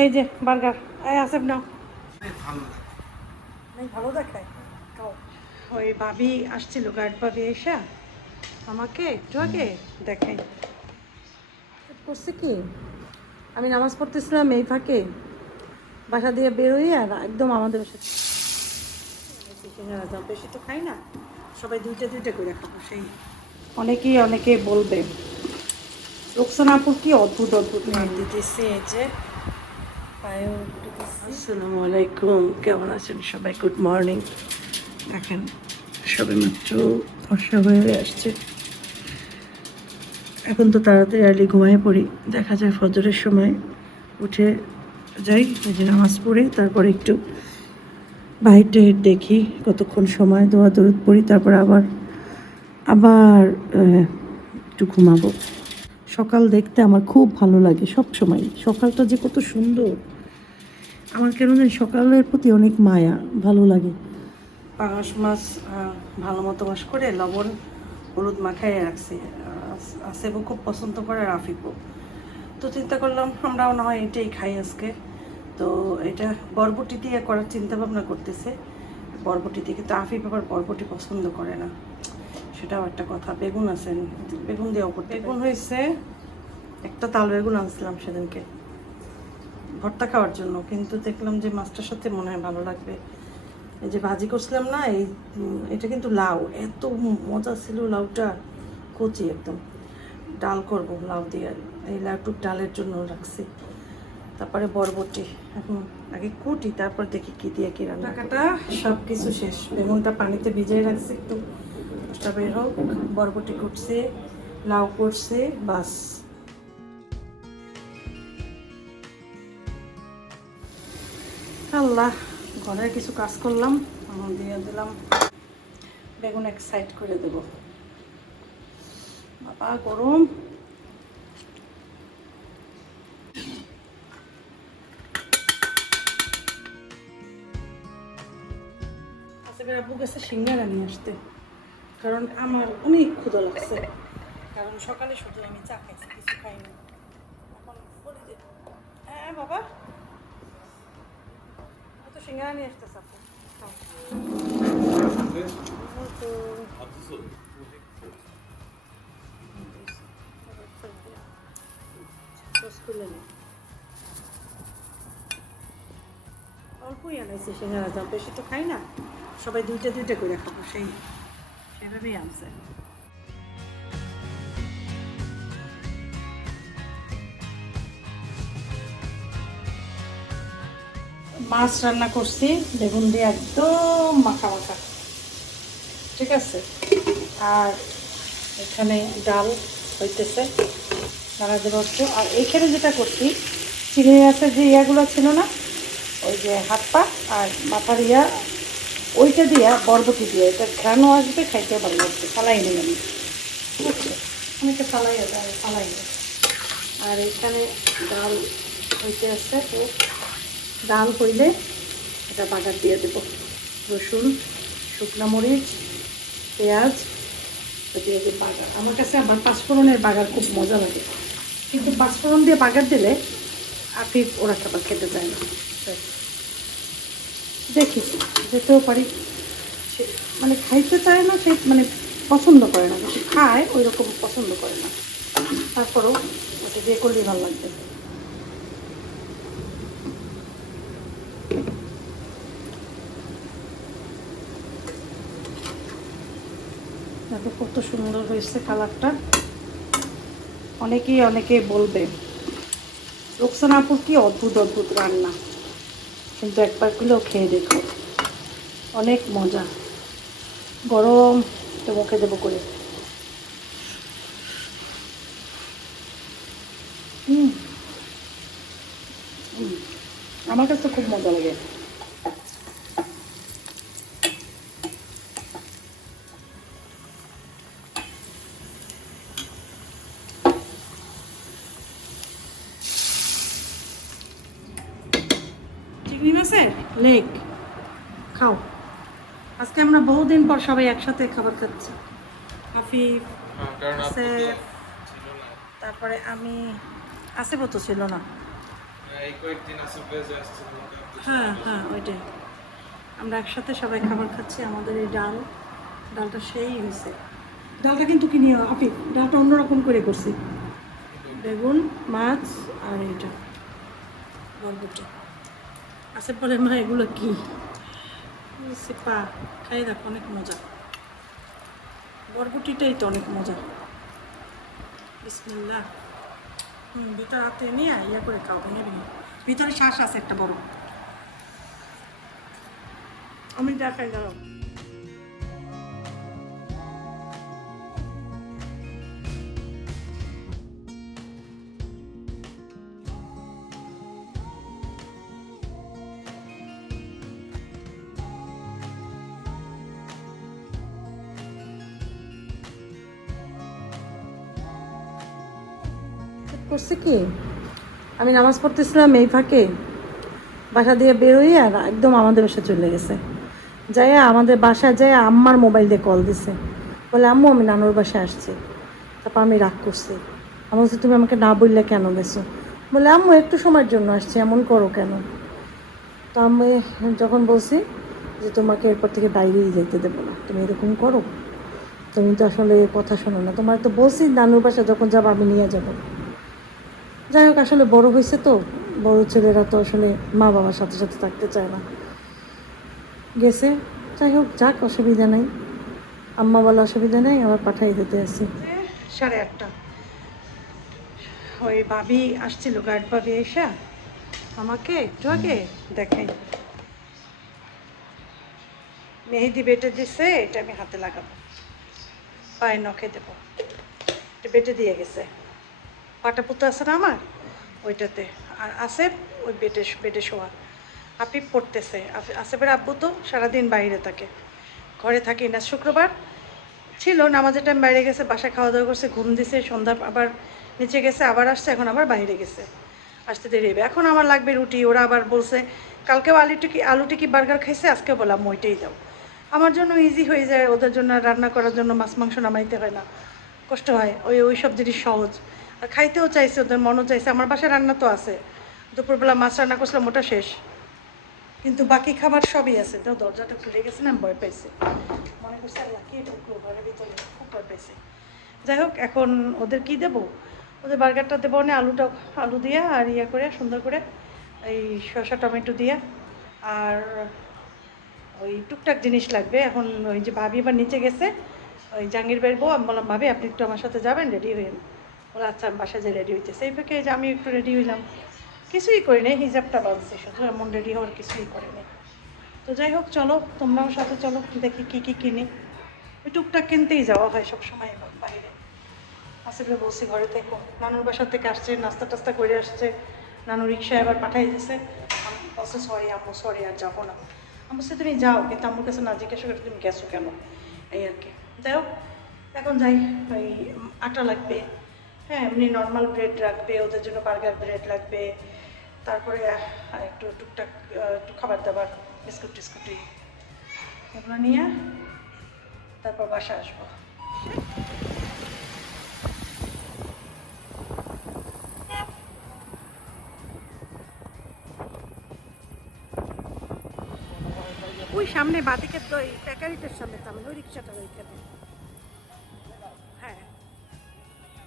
এই যে বার্গার, এই আসেন নাও। ভালো দেখায়। ওই ভাবি আসছিল, গার্ড ভাবি এসে আমাকে একটু আগে দেখাই করছে কি, আমি নামাজ পড়তেছিলাম এই ফাঁকে বাসা দিয়ে বেরোই আর একদম আমাদের বাসা বেশি তো খাই না, সবাই দুইটা দুইটা করে খাবো। সেই অনেকে বলবে রোকসানাপুর কি অদ্ভুত অদ্ভুত নাম দিতেছে। এই যে আসসালামু আলাইকুম, কেমন আছেন সবাই? Good morning. দেখেন সবে মাত্র ফর্সা হয়ে আসছে। এখন তো তাড়াতাড়ি আর্লি ঘুমায় পড়ি, দেখা যায় ফজরের সময় উঠে যাই, এই যে নামাজ পড়ে তারপরে একটু বাইর টাইর দেখি কতক্ষণ সময়, দোয়া দরুদ পড়ি, তারপর আবার আবার একটু ঘুমাবো। সকাল দেখতে আমার খুব ভালো লাগে, সব সময় সকালটা যে কত সুন্দর, আমার কেন জানি সকালের প্রতি অনেক মায়া, ভালো লাগে। পাঙাশ মাছ ভালো মতো ওয়াশ করে লবণ হলুদ মাখাইয়ে রাখছি। আসেবও খুব পছন্দ করে, রাফিকও। তো চিন্তা করলাম আমরাও না হয় এটাই খাই আজকে। তো এটা বরবটি দিয়ে করার চিন্তা ভাবনা করতেছে, বরবটি দিয়ে। কিন্তু আফিফ আবার বরবটি পছন্দ করে না, সেটাও একটা কথা। বেগুন আছেন, বেগুন দিয়েও করতে। বেগুন হয়েছে একটা, তাল বেগুন আনছিলাম সেদিনকে ভর্তা খাওয়ার জন্য, কিন্তু দেখলাম যে মাছটার সাথে মনে হয় ভালো লাগবে। এই যে ভাজি করছিলাম না, এটা কিন্তু লাউ, এত মজা ছিল লাউটা, কচি একদম। ডাল করব লাউ দিয়ে, এই লাউটুক ডালের জন্য রাখছি। তারপরে বরবটি এখন আগে কুটি, তারপর দেখি কি দিয়ে কি রান্না। টাকাটা সব কিছু শেষ, বেগুনটা পানিতে ভিজিয়ে রাখছি একটু মশলা বের হোক, বরবটি কুটছে, লাউ করছে, বাস। আল্লাহ, ঘরের কিছু কাজ করলাম, দিয়ে দিলাম বেগুন, এক সাইড করে দেব। বাবা গরম। আবু গেছে সিঙ্গারা নিয়ে আসতে, কারণ আমার অনেক ক্ষুধা লাগছে, কারণ সকালে শুধু আমি চা খাইছি, কিছু খাইনি। এখন বলি যে হ্যাঁ বাবা, তো সিঙ্গারা নিয়ে আসতেছে আপনি। অল্পই আনাইছি সিঙ্গারা, যা বেশি তো খাই না, সবাই দুইটা দুইটা করে খাবো, সেভাবেই আনছে। মাছ রান্না করছি বেগুন দিয়ে, একদম মাখা মাখা, ঠিক আছে। আর এখানে ডাল হইতেছে, নাড়াতে বসছো। আর এইখানে যেটা করছি, চিংড়ি মাছের যে ইয়াগুলো ছিল না, ওই যে হাত পা আর মাথার ইয়া, ওইটা দিয়া বরবটি দিয়ে, এটা ঘ্রাণও আসবে, খাইতে ভালো লাগবে। ফালাই নিই আমি, ঠিক আছে, অনেকে ফালাই যায়, ফালাই নেই। আর এখানে ডাল হইতে আসছে, তো ডাল হইলে এটা বাগার দিয়ে দেবো, রসুন, শুকনো মরিচ, পেঁয়াজ দিয়ে যে বাগার। আমার কাছে আবার পাঁচফোড়নের বাগার খুব মজা লাগে, কিন্তু পাঁচফোড়ন দিয়ে বাগার দিলে আফিফ ওরা খাবার খেতে চায় না। দেখি যেতেও পারি, মানে খাইতে চায় না, সে মানে পছন্দ করে না, কিন্তু খায় ওই রকম পছন্দ করে না। তারপরেও ওটা দিয়ে করলেই ভালো লাগবে। দেখো কত সুন্দর হয়েছে কালারটা। অনেকে বলবে রোকসানাপুর কি অদ্ভুত অদ্ভুত রান্না, কিন্তু একবার গুলোও খেয়ে দেখো, অনেক মজা। গরম তো মুখে দেবো করে। আমার কাছে খুব মজা লাগে। চিংড়ি মাছের লেগ খাও। আজকে আমরা বহুদিন পর সবাই একসাথে খাবার খাচ্ছি। হাফিফ, আসেফ, তারপরে আমি, আসেফও তো ছিল না, এই কয়েকদিন আসে বেজে আসছে। হ্যাঁ হ্যাঁ ওইটাই। আমরা একসাথে সবাই খাবার খাচ্ছি। আমাদের এই ডালটা সেই হয়েছে। ডালটা কিন্তু কিনি আপি, ডালটা অন্যরকম করে করছি। বেগুন, মাছ আর এইটা বরবটি। আসে বলে মা এগুলো কি? পা খাই দেখো, অনেক মজা। বরবটিটাই তো অনেক মজা। বিসমিল্লাহ। ভিতরে হাতে নিয়ে ইয়া করে খাও, ভেঙে ভেঙে। ভিতরে শ্বাস আছে একটা বড়। আমি দেখাই দাঁড়াও। করছে কি, আমি নামাজ পড়তেছিলাম এই ফাঁকে বাসা দিয়ে বেরোই আর একদম আমাদের বাসা চলে গেছে। যাই আমাদের বাসায় যাই আম্মার মোবাইল দিয়ে কল দিছে, বলে আম্মু আমি নানুর বাসায় আসছি। তারপর আমি রাগ করছি, আমি বলছি তুমি আমাকে না বললে কেন গেছো? বলে আম্মু একটু সময়ের জন্য আসছি, এমন করো কেন? তো আমি যখন বলছি যে তোমাকে এরপর থেকে বাইরেই যেতে দেবো না, তুমি এরকম করো, তুমি তো আসলে কথা শোনো না, তোমার তো বলছি নানুর বাসা যখন যাবো আমি নিয়ে যাবো। যাই হোক, আসলে বড় হয়েছে তো, বড় ছেলেরা তো আসলে মা বাবার সাথে সাথে থাকতে চায় না, গেছে। যাই হোক, যাক, অসুবিধা নেই, আম্মা বলা অসুবিধা নেই, আবার পাঠাই দিতে আসি। 8:30 ওই ভাবি আসছিল, গার্ড ভাবি এসা আমাকে একটু আগে দেখাই মেহেদি বেটে দিছে, এটা আমি হাতে লাগাবো, পায়ে নখে দেবো। এটা বেটে দিয়ে গেছে, পাটা পুতো আছে না আমার ওইটাতে, আর আসেফ ওই বেডে শোয়া। আপিপ পড়তেছে। আসেফের আব্বু তো সারাদিন বাইরে থাকে, ঘরে থাকি না। শুক্রবার ছিল, নামাজের টাইম বাইরে গেছে, বাসায় খাওয়া দাওয়া করছে, ঘুম দিছে, সন্ধ্যা আবার নিচে গেছে, আবার আসছে, এখন আবার বাইরে গেছে, আসতে দেরি হবে। এখন আমার লাগবে রুটি। ওরা আবার বলছে কালকেও আলু টিকি বার্গার খাইছে, আজকে বললাম ওইটাই দাও। আমার জন্য ইজি হয়ে যায়, ওদের জন্য রান্না করার জন্য মাছ মাংস নামাইতে হয় না, কষ্ট হয়। ওই সব জিনিস সহজ, আর খাইতেও চাইছে, ওদের মনও চাইছে। আমার বাসায় রান্না তো আছে, দুপুরবেলা মাছ রান্না করছিলাম, ওটা শেষ, কিন্তু বাকি খাবার সবই আছে। তো দরজাটা খুলে গেছে না, আমি ভয় পাইছি, মনে করছে আল্লাহ কি ঢুকলো ঘরের ভিতরে, খুব ভয় পাইছি। যাই হোক, এখন ওদের কি দেবো, ওদের বার্গারটা দেবো না, আলু দিয়ে আর ইয়ে করে সুন্দর করে এই শসা টমেটো দিয়ে, আর ওই টুকটাক জিনিস লাগবে। এখন ওই যে ভাবি এবার নিচে গেছে, ওই জাহাঙ্গীর ভাইয়ের বউ, আমি বললাম ভাবি আপনি একটু আমার সাথে যাবেন, রেডি হইন। বলে আচ্ছা, আমি বাসায় যে রেডি হইতেছে। এই ফাঁকে যে আমি একটু রেডি হইলাম, কিছুই করি নাই, হিজাবটা বাঁধছে শুধু, এমন রেডি হওয়ার কিছুই করে নেই। তো যাই হোক, চলো তোমরাও সাথে চলো, দেখি কী কী কিনি। ওই টুকটাক কিনতেই যাওয়া হয় সবসময় বাইরে। আসলে বলছি ঘরে থেকে, নানুর বাসা থেকে আসছে, নাস্তা টাস্তা করে আসছে, নানু রিক্সায় আবার পাঠাই দিয়েছে। আমি বলছে সরি আম্মু, সরি আর যাবো না। আমি বলছি তুমি যাও, কিন্তু আম্মুর কাছে না জিজ্ঞাসা করে তুমি গেছো কেন, এই আর কি। যাই হোক, এখন যাই। ওই আটা লাগবে, হ্যাঁ এমনি নর্মাল ব্রেড রাখবে, ওদের জন্য বার্গার ব্রেড লাগবে, তারপরে একটু টুকটাক একটু খাবার দাবার, বিস্কুট টিস্কুটি, এগুলো নিয়ে তারপর বাসা আসবো। ওই সামনে বাদিকে তো ওই বেকারিটার সামনে, তার ওই রিক্সাটার ওইখানে, হ্যাঁ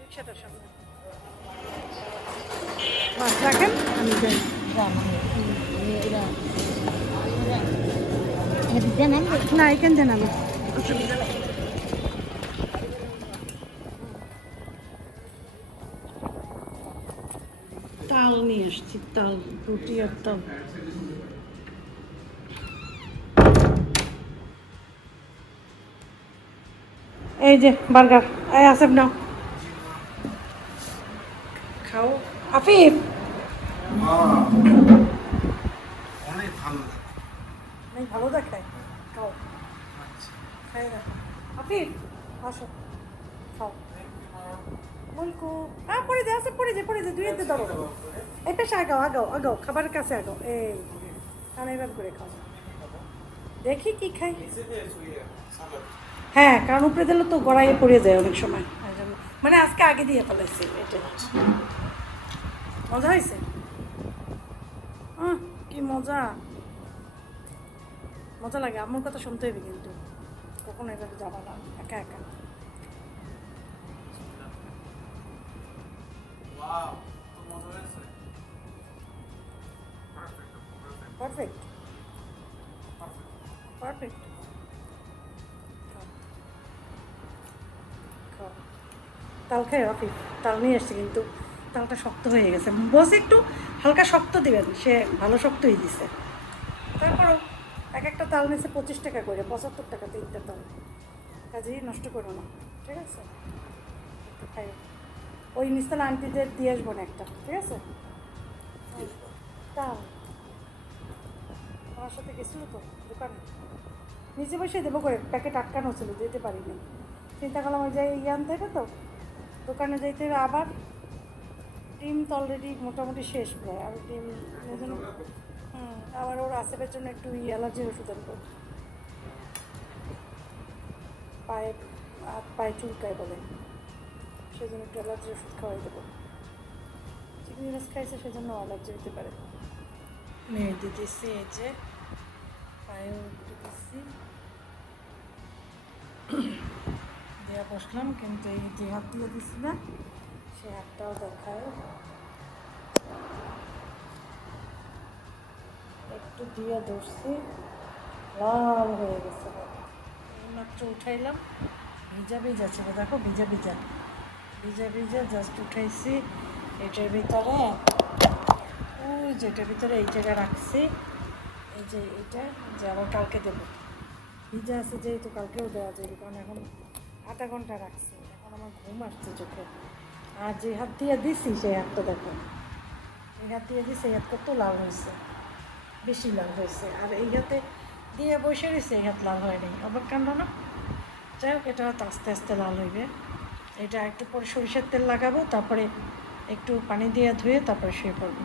রিক্সাটার সামনে। বাস রাখেন, আমি যাই। না এখান দেন, আমি অসুবিধা নেই। তাল নিয়ে আসছি, তাল, রুটি আর তাল। এই যে বার্গার, এই আসেফ নাও খাও। আফিফ অনেক ভালো লাগে। অনেক ভালো দেখায়, খাও, খাই দেখো। আফিফ আসো, খাও। বলকু পড়ে যায়, আসে পড়ে যায়, দুই হাতে ধরো। এই পেশে আগাও আগাও আগাও, খাবারের কাছে আগাও, এই কানে এবার করে খাও, দেখি কি খাই। হ্যাঁ, কারণ উপরে দিলে তো গড়াইয়ে পড়ে যায় অনেক সময়, মানে আজকে আগে দিয়ে ফেলেছি। এটা মজা হয়েছে। মজা মজা লাগে। আমার কথা শুনতে হবে কিন্তু, কখনো এভাবে যাবা না একা একা। ওয়াও, তো মজা হয়েছে। Perfect, perfect perfect. তাল খাই অফিস, তাল নিয়ে এসছে কিন্তু তালটা শক্ত হয়ে গেছে। বস একটু হালকা শক্ত দিবেন, সে ভালো শক্তই দিছে। তারপরও এক একটা তাল নিচ্ছে 25 টাকা করে, 75 টাকা 3টা তাল। কাজেই নষ্ট করো না, ঠিক আছে? একটু খাই। ওই নিস্তালা আন্টিদের দিয়ে আসবো না একটা, ঠিক আছে? তাল আমার সাথে গেছিল তো দোকানে, নিজে বসে দেবো করে, প্যাকেট আটকানো ছিল, যেতে পারিনি। চিন্তা করলাম ওই যাই ইয়ে আনতে হবে তো, দোকানে যাইতে হবে। আবার ডিম তো অলরেডি মোটামুটি শেষ প্রায়, আর ডিম এই জন্য আবার ওর আসেপের জন্য একটু অ্যালার্জির ওষুধ আনবো। পায়ে হাত পায়ে চুলকায় বলে, সেই জন্য একটু অ্যালার্জির ওষুধ খাওয়াই দেবো। চিংড়ি মাছ খাইছে সেজন্য অ্যালার্জি হতে পারে। মেহেদি দিচ্ছি, এই যে পায়েও একটু দিচ্ছি, দেওয়া বসলাম। কিন্তু এই যে হাত দিয়ে দিচ্ছি না, সে হাতটাও দেখায়। একটু দিয়ে ধরছি, লাল হয়ে গেছে। মাত্র উঠাইলাম, ভিজা ভিজা ছিল, দেখো ভিজা ভিজা ভিজা ভিজা জাস্ট উঠাইছি। এটার ভিতরে ওই যেটার ভিতরে এই জায়গায় রাখছি, এই যে এইটা যে আবার কালকে দেবো। ভিজা আছে যেহেতু কালকেও দেওয়া যাবে, কারণ এখন আধা ঘন্টা রাখছি, এখন আমার ঘুম আসছে চোখে। আর যে হাত দিয়ে দিছি সেই হাতটা দেখো, এই হাত দিয়ে দিছি, এই হাত কত লাল হয়েছে, বেশি লাল হয়েছে। আর এই হাতে দিয়ে বসে রয়েছে, এই হাত লাল হয়নি। অবাক কাণ্ড না? যাই হোক, এটা হয়তো আস্তে আস্তে লাল হইবে। এটা একটু পরে সরিষার তেল লাগাবো, তারপরে একটু পানি দিয়ে ধুয়ে তারপরে শুয়ে পড়বো।